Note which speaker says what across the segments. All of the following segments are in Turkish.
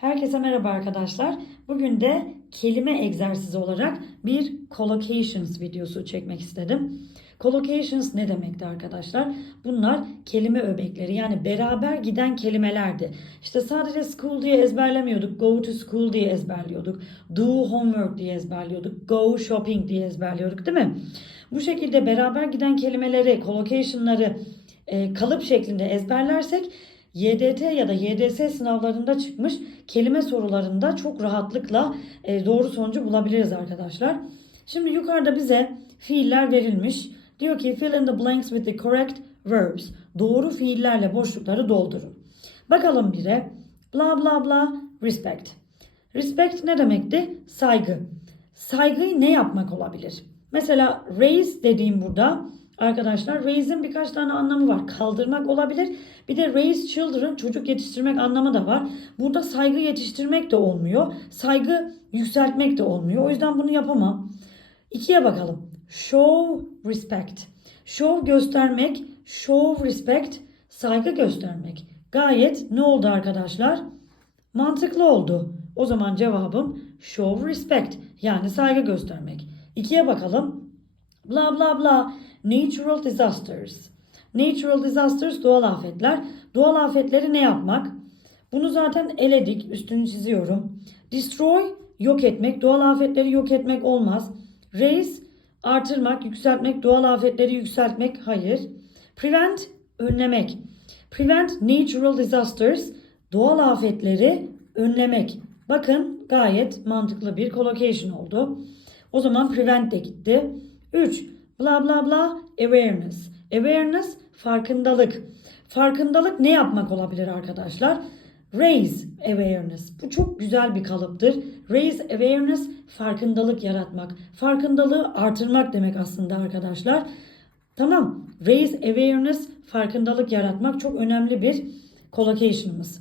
Speaker 1: Herkese merhaba arkadaşlar. Bugün de kelime egzersizi olarak bir collocations videosu çekmek istedim. Collocations ne demekti arkadaşlar? Bunlar kelime öbekleri yani beraber giden kelimelerdi. İşte sadece school diye ezberlemiyorduk. Go to school diye ezberliyorduk. Do homework diye ezberliyorduk. Go shopping diye ezberliyorduk değil mi? Bu şekilde beraber giden kelimeleri, collocation'ları e, kalıp şeklinde ezberlersek YDT ya da YDS sınavlarında çıkmış kelime sorularında çok rahatlıkla e, doğru sonucu bulabiliriz arkadaşlar. Şimdi yukarıda bize fiiller verilmiş. Diyor ki fill in the blanks with the correct verbs. Doğru fiillerle boşlukları doldurun. Bakalım bire. Bla bla bla respect. Respect ne demekti? Saygı. Saygıyı ne yapmak olabilir? Mesela raise dediğim burada arkadaşlar raise'in birkaç tane anlamı var. Kaldırmak olabilir. Bir de raise children çocuk yetiştirmek anlamı da var. Burada saygı yetiştirmek de olmuyor. Saygı yükseltmek de olmuyor. O yüzden bunu yapamam. İkiye bakalım. Show respect. Show göstermek, show respect saygı göstermek. Gayet ne oldu arkadaşlar? Mantıklı oldu. O zaman cevabım show respect yani saygı göstermek. İkiye bakalım. Bla bla bla. Natural disasters. Natural disasters doğal afetler. Doğal afetleri ne yapmak? Bunu zaten eledik. Üstünü çiziyorum. Destroy yok etmek. Doğal afetleri yok etmek olmaz. Raise artırmak, yükseltmek. Doğal afetleri yükseltmek hayır. Prevent önlemek. Prevent natural disasters doğal afetleri önlemek. Bakın gayet mantıklı bir collocation oldu. O zaman prevent de gitti. 3. Bla bla bla awareness. Awareness farkındalık. Farkındalık ne yapmak olabilir arkadaşlar? Raise awareness. Bu çok güzel bir kalıptır. Raise awareness farkındalık yaratmak. Farkındalığı artırmak demek aslında arkadaşlar. Tamam. Raise awareness farkındalık yaratmak çok önemli bir collocation'ımız.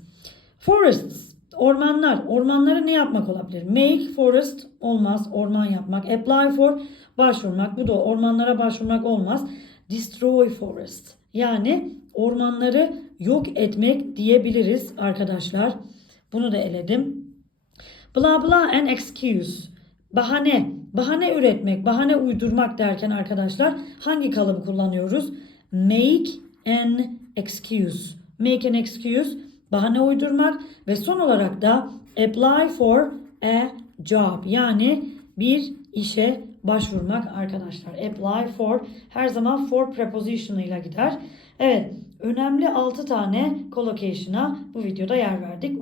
Speaker 1: Forests ormanlar. Ormanları ne yapmak olabilir? Make forest olmaz. Orman yapmak. Apply for başvurmak. Bu da ormanlara başvurmak olmaz. Destroy forest. Yani ormanları yok etmek diyebiliriz arkadaşlar. Bunu da eledim. Bla bla and excuse. Bahane. Bahane üretmek, bahane uydurmak derken arkadaşlar hangi kalıbı kullanıyoruz? Make an excuse. Make an excuse bahane uydurmak ve son olarak da apply for a job yani bir işe başvurmak arkadaşlar. Apply for her zaman for preposition ile gider. Evet önemli 6 tane collocation'a bu videoda yer verdik.